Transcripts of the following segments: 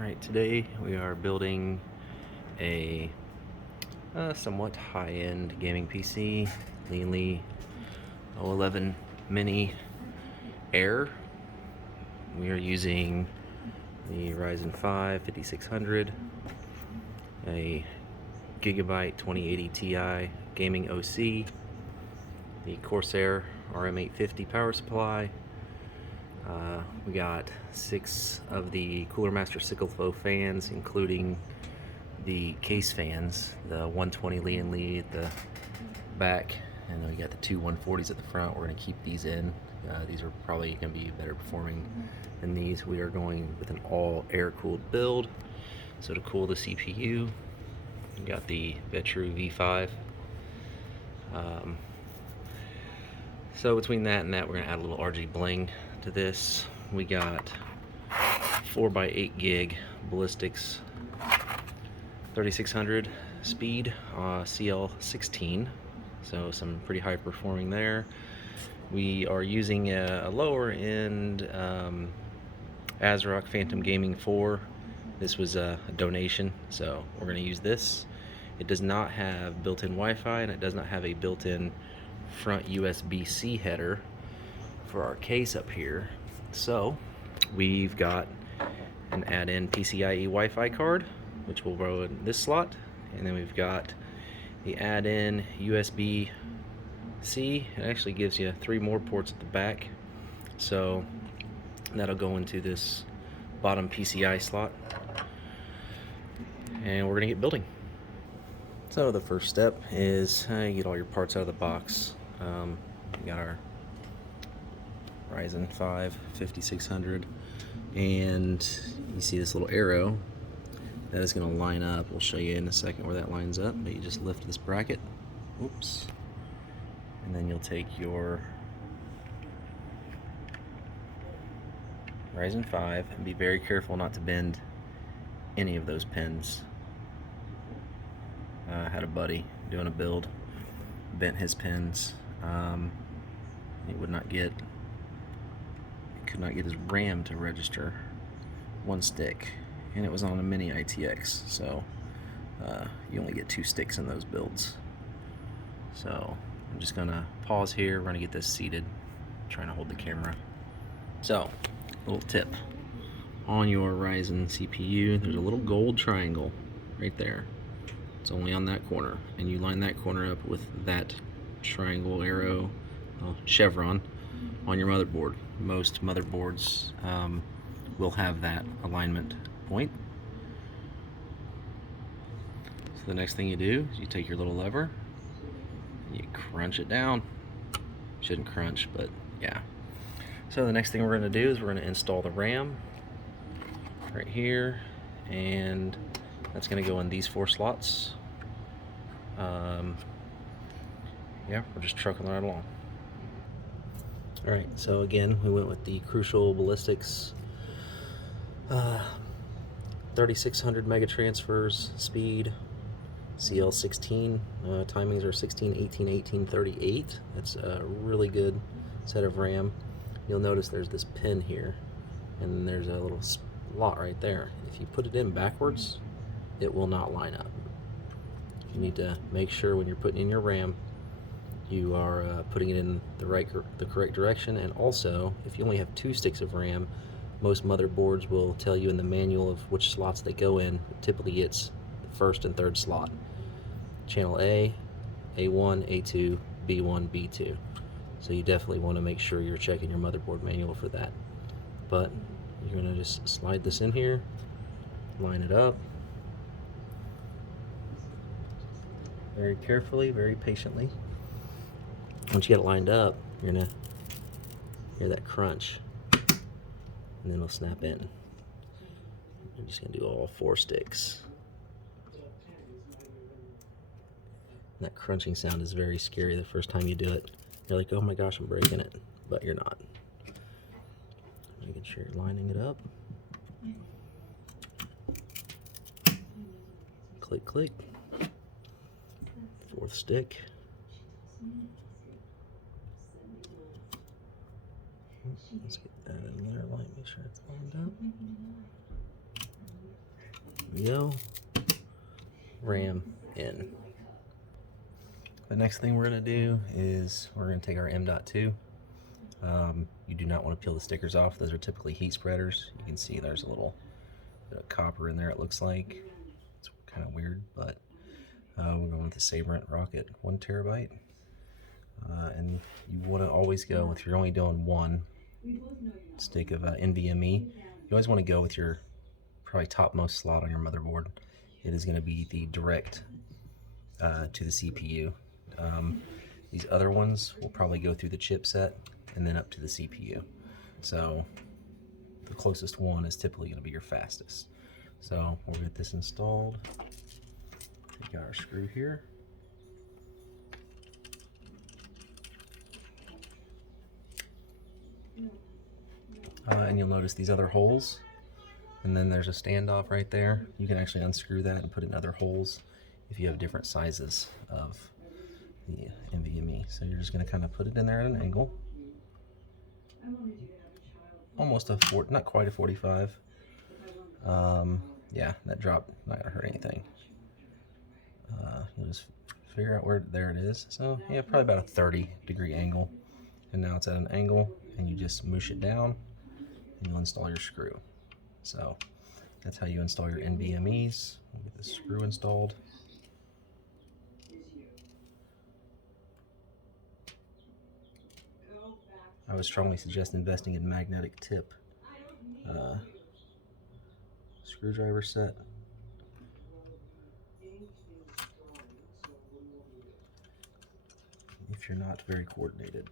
Alright, today we are building a somewhat high-end gaming PC, Lian Li O11 Mini Air. We are using the Ryzen 5 5600, a Gigabyte 2080 Ti gaming OC, the Corsair RM850 power supply. We got 6 of the Cooler Master Sickle Flow fans, including the case fans, the 120 Lian Li at the back, and then we got the two 140s at the front. We're going to keep these in. These are probably going to be better performing than these. We are going with an all air-cooled build. So to cool the CPU, we got the Vetru V5. So between that and that, we're going to add a little RG bling to this. We got 4x8 gig ballistics 3600 speed CL16, so some pretty high performing there. We are using a lower end ASRock Phantom Gaming 4. This was a donation, so we're going to use this. It does not have built-in Wi-Fi, and it does not have a built-in front USB-C header for our case up here. So we've got an add-in PCIe Wi-Fi card, which will go in this slot, and then we've got the add-in USB-C. It actually gives you 3 more ports at the back, so that'll go into this bottom PCI slot, and we're gonna get building. So the first step is you get all your parts out of the box. We got our Ryzen 5 5600, and you see this little arrow that is going to line up. We'll show you in a second where that lines up, but you just lift this bracket, oops, and then you'll take your Ryzen 5 and be very careful not to bend any of those pins. I had a buddy doing a build, bent his pins. He could not get his RAM to register one stick, and it was on a mini ITX, so you only get 2 sticks in those builds. So I'm just gonna pause here. We're gonna get this seated, trying to hold the camera. So, little tip: on your Ryzen CPU, there's a little gold triangle right there. It's only on that corner, and you line that corner up with that triangle arrow, chevron, on your motherboard. Most motherboards will have that alignment point. So the next thing you do is you take your little lever and you crunch it down. Shouldn't crunch, but yeah. So the next thing we're going to do is we're going to install the RAM right here, and that's going to go in these 4 slots. Yeah, we're just trucking right along. Alright, so again, we went with the Crucial Ballistics 3600 mega transfers speed CL16. Timings are 16, 18, 18, 38. That's a really good set of RAM. You'll notice there's this pin here, and there's a little slot right there. If you put it in backwards, it will not line up. You need to make sure when you're putting in your RAM, you are putting it in the correct direction. And also, if you only have 2 sticks of RAM, most motherboards will tell you in the manual of which slots they go in. Typically it's the 1st and 3rd slot. Channel A, A1, A2, B1, B2. So you definitely want to make sure you're checking your motherboard manual for that. But you're going to just slide this in here, line it up very carefully, very patiently. Once you get it lined up, you're gonna hear that crunch, and then it'll snap in. I'm just gonna do all 4 sticks. And that crunching sound is very scary the first time you do it. You're like, oh my gosh, I'm breaking it, but you're not. Making sure you're lining it up. Click, click. 4th stick. Let's get that in there, make sure it's lined up. we go. RAM in. The next thing we're going to do is we're going to take our M.2. You do not want to peel the stickers off. Those are typically heat spreaders. You can see there's a little bit of copper in there, it looks like. It's kind of weird, but we're going with the Sabrent Rocket 1 terabyte. And you want to always go, if you're only doing one stick of NVMe, you always want to go with your probably topmost slot on your motherboard. It is going to be the direct to the CPU. These other ones will probably go through the chipset and then up to the CPU. So the closest one is typically going to be your fastest. So we'll get this installed. Take our screw here. And you'll notice these other holes, and then there's a standoff right there. You can actually unscrew that and put in other holes if you have different sizes of the NVMe. So you're just going to kind of put it in there at an angle, almost not quite a 45. Yeah, that drop not gonna hurt anything. You'll just figure out where, there it is. So yeah, probably about a 30-degree angle. And now it's at an angle, and you just moosh it down, and you'll install your screw. So that's how you install your NVMe's. We'll get the screw installed. I would strongly suggest investing in magnetic tip screwdriver set. If you're not very coordinated.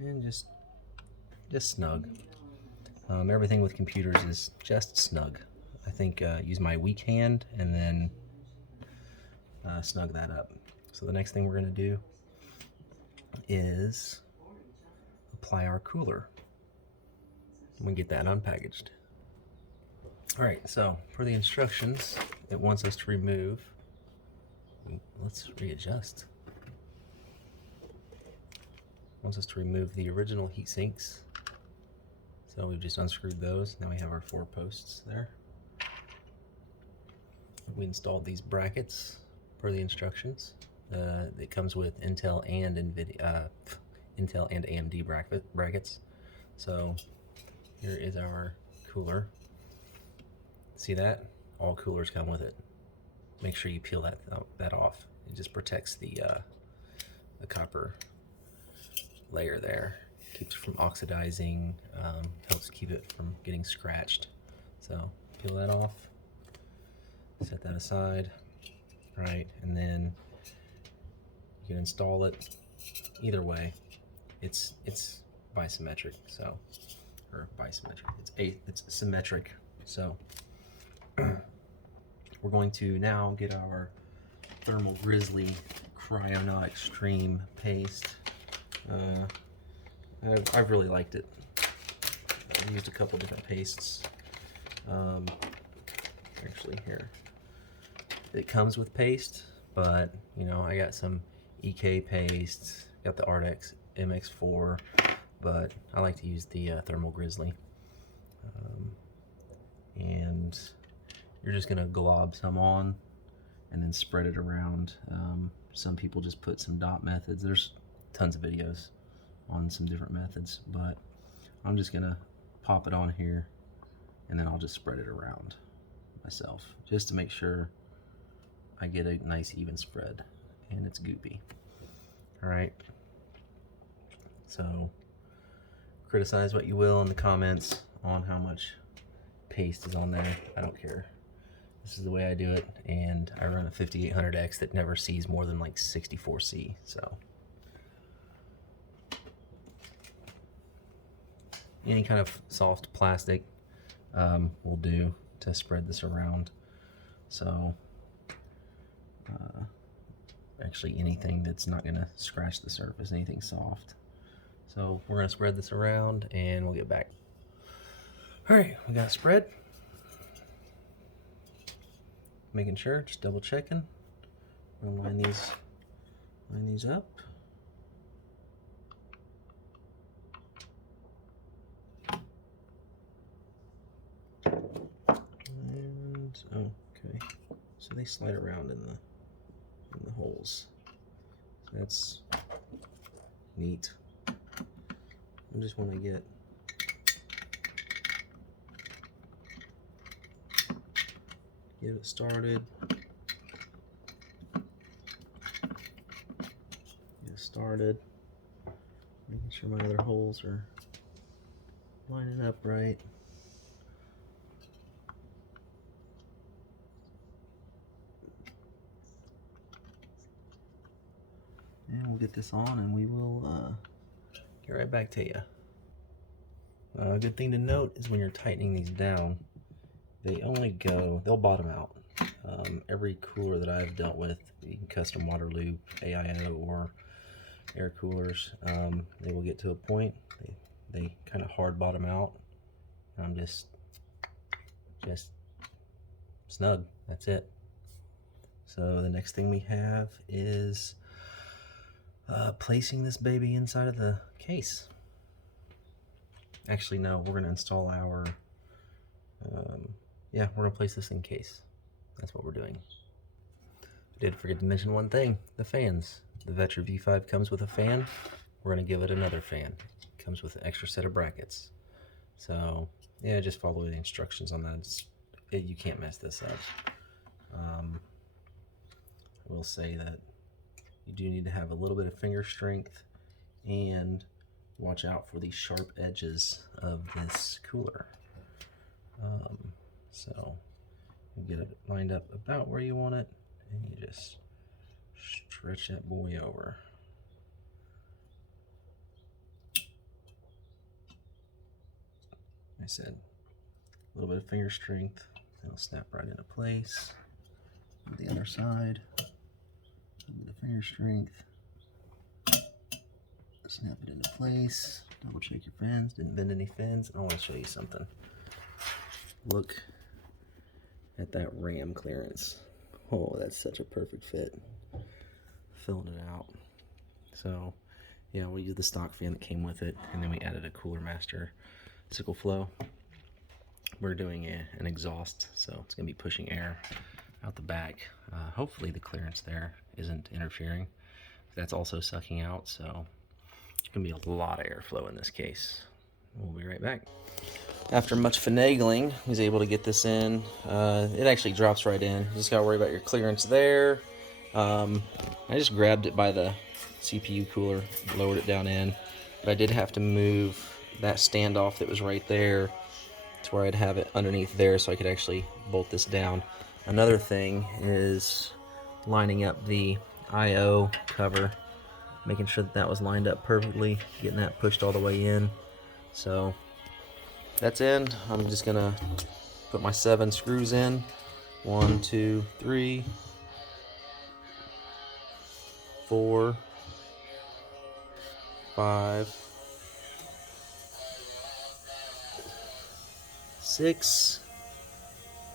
And just snug. Everything with computers is just snug. I think use my weak hand and then snug that up. So the next thing we're going to do is apply our cooler. We get that unpackaged. Alright, so for the instructions, it wants us to remove, let's readjust. It wants us to remove the original heat sinks. So we've just unscrewed those. Now we have our 4 posts there. We installed these brackets per the instructions. It comes with Intel and Intel and AMD brackets. So here is our cooler. See that? All coolers come with it. Make sure you peel that off. It just protects the copper layer there. Keeps it from oxidizing, helps keep it from getting scratched. So peel that off, set that aside, right, and then you can install it either way. It's bisymmetric, so, or bisymmetric, it's symmetric. So we're going to now get our Thermal Grizzly Cryonaut Extreme paste. I've really liked it. I've used a couple different pastes. Actually, here. It comes with paste, but you know, I got some EK paste, got the Ardex MX4, but I like to use the Thermal Grizzly. And you're just gonna glob some on and then spread it around. Some people just put some dot methods. There's tons of videos on some different methods, but I'm just gonna pop it on here and then I'll just spread it around myself just to make sure I get a nice even spread and it's goopy. All right, so criticize what you will in the comments on how much paste is on there. I don't care. This is the way I do it, and I run a 5800X that never sees more than like 64C, so any kind of soft plastic will do to spread this around. So actually anything that's not gonna scratch the surface, anything soft. So we're gonna spread this around and we'll get back. All right, we got it spread. Making sure, just double checking. We'll line these up. There Oh, okay. So they slide around in the holes. So that's neat. I just want to get it started. Making sure my other holes are lining up right. And we'll get this on and we will get right back to you. A good thing to note is when you're tightening these down, they'll bottom out. Every cooler that I've dealt with, custom water loop, AIO, or air coolers, they will get to a point, they kind of hard bottom out. I'm just snug, that's it. So the next thing we have is placing this baby inside of the case. Actually, no, we're going to install our, yeah, we're going to place this in case. That's what we're doing. I did forget to mention one thing, the fans. The Vetra V5 comes with a fan. We're going to give it another fan. It comes with an extra set of brackets. So, yeah, just follow the instructions on that. You can't mess this up. I will say that you do need to have a little bit of finger strength and watch out for these sharp edges of this cooler. So you get it lined up about where you want it, and you just stretch that boy over. Like I said, a little bit of finger strength, it'll snap right into place. On the other side, a little bit of finger strength, snap it into place. Double check your fins, didn't bend any fins. I want to show you something. Look at that ram clearance. Oh, that's such a perfect fit. Filling it out. So yeah, we used the stock fan that came with it, and then we added a Cooler Master sickle flow. We're doing an exhaust, so it's gonna be pushing air out the back. Hopefully the clearance there isn't interfering. That's also sucking out, so it's gonna be a lot of airflow in this case. We'll be right back. After much finagling, I was able to get this in. It actually drops right in. You just gotta worry about your clearance there. I just grabbed it by the CPU cooler, lowered it down in, but I did have to move that standoff that was right there to where I'd have it underneath there so I could actually bolt this down. Another thing is lining up the IO cover, making sure that that was lined up perfectly, getting that pushed all the way in. So that's in. I'm just gonna put my 7 screws in. 1, 2, 3, 4, 5, 6,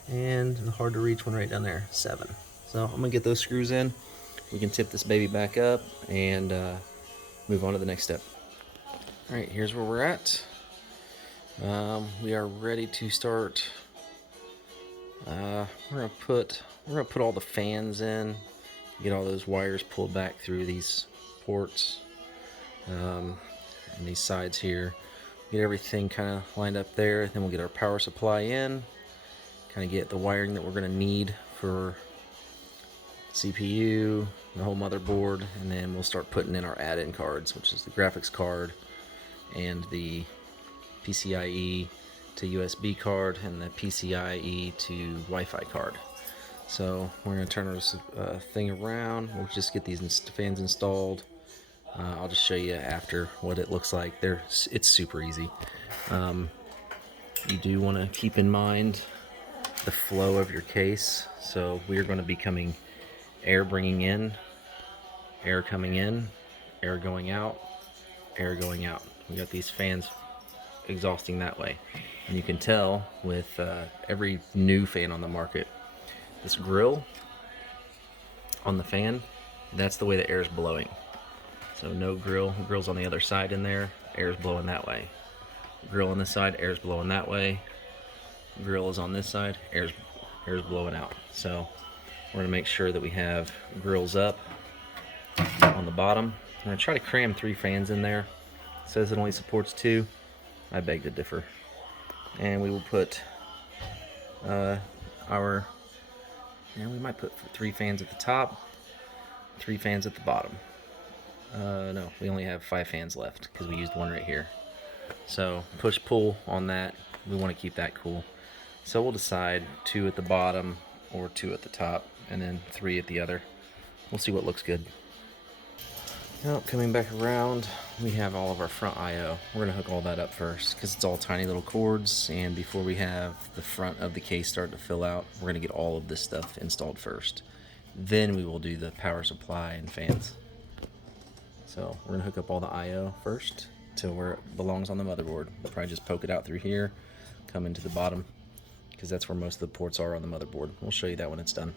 and the hard to reach one right down there, 7. So I'm gonna get those screws in. We can tip this baby back up and move on to the next step. All right, here's where we're at. We are ready to start. We're gonna put all the fans in, get all those wires pulled back through these ports and these sides here. Get everything kind of lined up there. Then we'll get our power supply in, kind of get the wiring that we're gonna need for CPU, the whole motherboard, and then we'll start putting in our add-in cards, which is the graphics card and the PCIe to USB card and the PCIe to Wi-Fi card. So we're going to turn this thing around. We'll just get these fans installed. I'll just show you after what it looks like. It's super easy. You do want to keep in mind the flow of your case. So we're going to be coming air bringing in, air coming in, air going out, air going out. We got these fans exhausting that way, and you can tell with every new fan on the market, this grill on the fan, that's the way the air is blowing. So no grill's on the other side in there, air is blowing that way. Grill on this side, air is blowing that way. Grill is on this side, air's air's blowing out. So we're gonna make sure that we have grills up on the bottom. I'm gonna try to cram 3 fans in there. It says it only supports 2. I beg to differ. And we will put we might put 3 fans at the top, 3 fans at the bottom. No, we only have 5 fans left because we used one right here. So push-pull on that. We want to keep that cool. So we'll decide 2 at the bottom or 2 at the top, and then 3 at the other. We'll see what looks good. Now, coming back around, we have all of our front I/O. We're going to hook all that up first because it's all tiny little cords, and before we have the front of the case start to fill out, we're going to get all of this stuff installed first. Then we will do the power supply and fans. So we're going to hook up all the I/O first to where it belongs on the motherboard. We'll probably just poke it out through here, come into the bottom, because that's where most of the ports are on the motherboard. We'll show you that when it's done.